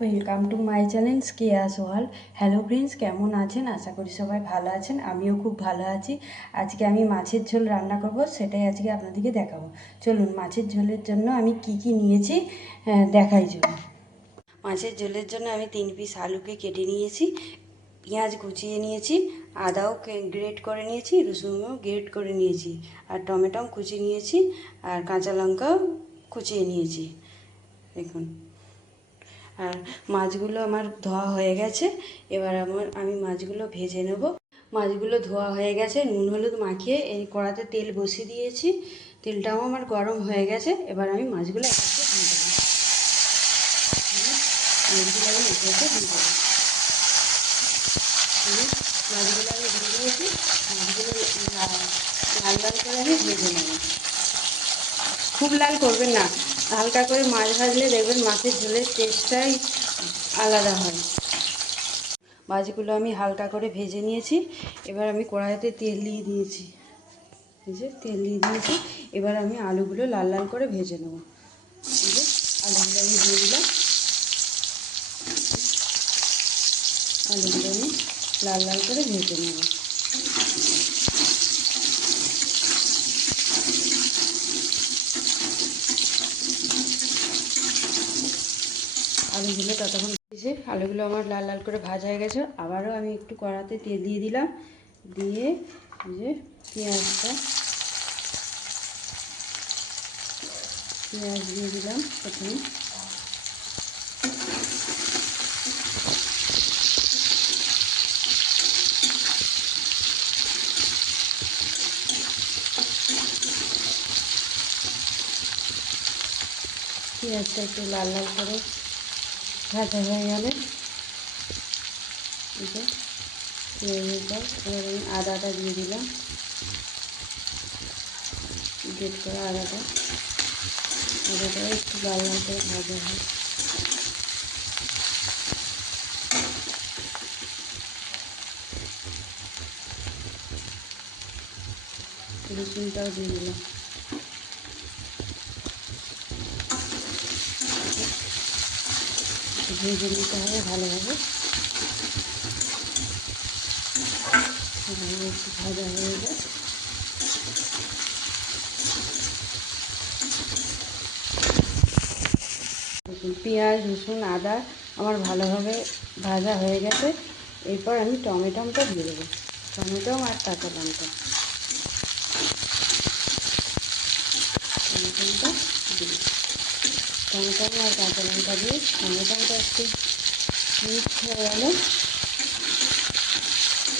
Welcome to my channel Keya Sohal hello friends কেমন আছেন? আশা করি সবাই ভালো আছেন। আমিও খুব ভালো আছি। আজকে আমি মাছের ঝোল রান্না করব, সেটাই আজকে আপনাদেরকে দেখাবো। চলুন, মাছের ঝোলের জন্য আমি কি কি নিয়েছি দেখাই চলুন। মাছের ঝোলের জন্য আমি তিন পিস আলুকে কেটে নিয়েছি, পেঁয়াজ কুচিয়ে নিয়েছি, আদাও গ্রেট করে নিয়েছি রসুনও গ্রেট করে নিয়েছি, আর টমেটো কুচিয়ে নিয়েছি, আর কাঁচা লঙ্কাও কুচিয়ে নিয়েছি। দেখুন। আর মাছগুলো আমার ধোয়া হয়ে গেছে। এবার আমার, আমি মাছগুলো ভেজে নেব। মাছগুলো ধোয়া হয়ে গেছে, নুন হলুদ মাখিয়ে এই কড়াতে তেল বসিয়ে দিয়েছি। তেলটাও আমার গরম হয়ে গেছে, এবার আমি মাছগুলো একে একে দিয়ে দেবো মাছগুলো আমি একে একে দিয়ে দেবো মাছগুলো আমি দিয়ে দিয়েছি মাছগুলো লাল লাল করে আমি ভেজে নেব। খুব লাল করবেন না। হালকা করে মাছ ভাজলে দেখবেন মাছের ঝোলের টেস্টটাই আলাদা হয়। মাছগুলো আমি হালকা করে ভেজে নিয়েছি। এবার আমি কড়াইতে তেল দিয়ে দিয়েছি। ভেজে তেল দিয়ে দিয়েছি। এবার আমি আলুগুলো লাল লাল করে ভেজে নেব। আলুগুলো আমি দিয়ে দিলাম। আলুগুলো আমি লাল লাল করে ভেজে নেব। আলুগুলো ততক্ষণ ভেজে আলুগুলো আমার লাল লাল করে ভাজা হয়ে গেছে। আবারও আমি একটু কড়াতে তেল দিয়ে দিলাম। দিয়ে যে পেঁয়াজটা, পেঁয়াজ দিয়ে দিলাম প্রথমে। পেঁয়াজটা একটু লাল লাল করে ভাজা হয়ে গেলে এবার আমি আদাটা দিয়ে দিলাম। গেট করা আদাটা। আদাটা একটু লাল লাল করে ভাজা হয় রসুনটাও দিয়ে দিলাম। ভেজে নিতে হবে ভালোভাবে। ভাজা হয়ে যায় পেঁয়াজ, রসুন, আদা আমার ভালোভাবে ভাজা হয়ে গেছে। এরপর আমি টমেটোটা দিয়ে দেবো। টমেটো আর কাঁচা লঙ্কা টমেটোটা দিই টমেটো আর কাঁচা লঙ্কা দিয়ে টমেটোটা একটু মিক্স হয়ে গেলে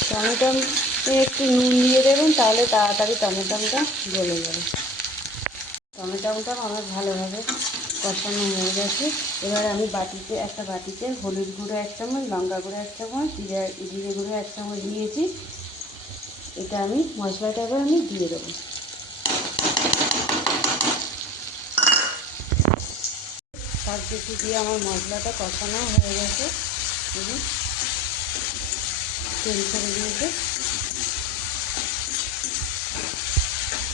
টমেটো একটু নুন দিয়ে দেবেন, তাহলে তাড়াতাড়ি টমেটোটা গলে যাবে টমেটোটা আমার ভালোভাবে কষানো হয়ে গেছে। এবার আমি বাটিতে একটা বাটিতে হলুদ গুঁড়ো এক চামচ লঙ্কা গুঁড়ো এক চামচ জিরে জিরে গুঁড়ো এক চামচ দিয়েছি। এটা আমি মশলাটা এবার আমি দিয়ে দেবো। সব কিছু দিয়ে আমার মশলাটা কষানো হয়ে গেছে। এবং তেল ছেড়ে দিয়েছে।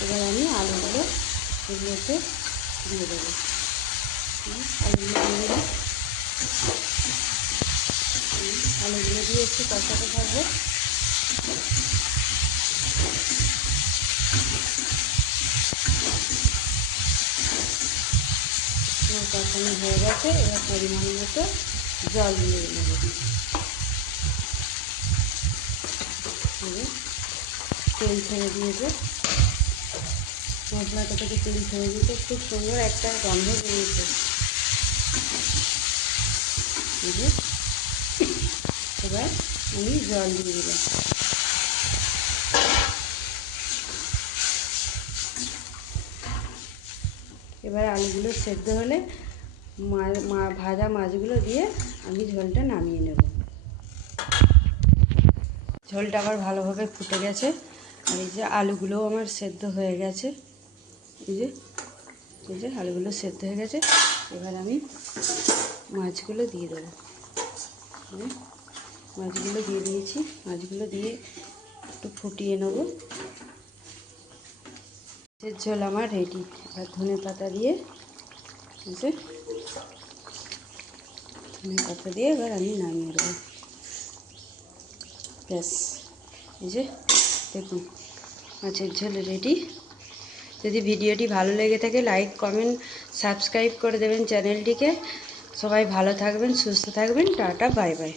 এবার আমি আলুগুলো এগুলোতে দিয়ে দেবো। আলুগুলো আলুগুলো দিয়ে একটু কষাতে থাকব। কষানো হয়ে গেছে, এবার পরিমাণ মতো জল দিয়ে নেব তেল ছেড়ে দিয়েছে। মশলাটা থেকে তেল ছেড়ে দিয়েছে খুব সুন্দর একটা গন্ধ বেরিয়েছে। এবার আমি জল দিয়ে দিলাম এবার আলুগুলো সেদ্ধ হলে মা- ভাজা মাছগুলো দিয়ে আমি ঝোলটা নামিয়ে নেব। ঝোলটা আবার ভালোভাবে ফুটে গেছে। আর এই যে আলুগুলোও আমার সেদ্ধ হয়ে গেছে। এই যে এই যে আলুগুলো সেদ্ধ হয়ে গেছে। এবার আমি মাছগুলো দিয়ে দেবো। এই মাছগুলো দিয়ে দিয়েছি। মাছগুলো দিয়ে একটু ফুটিয়ে নেব। মাছের ঝোল আমার রেডি এবার ধনে পাতা দিয়ে যে ধনে পাতা দিয়ে এবার আমি নামিয়ে দেবো ব্যাস, এই যে দেখুন মাছের ঝোল রেডি যদি ভিডিওটি ভালো লেগে থাকে লাইক কমেন্ট সাবস্ক্রাইব করে দেবেন চ্যানেলটিকে। সবাই ভালো থাকবেন, সুস্থ থাকবেন, টাটা বাই বাই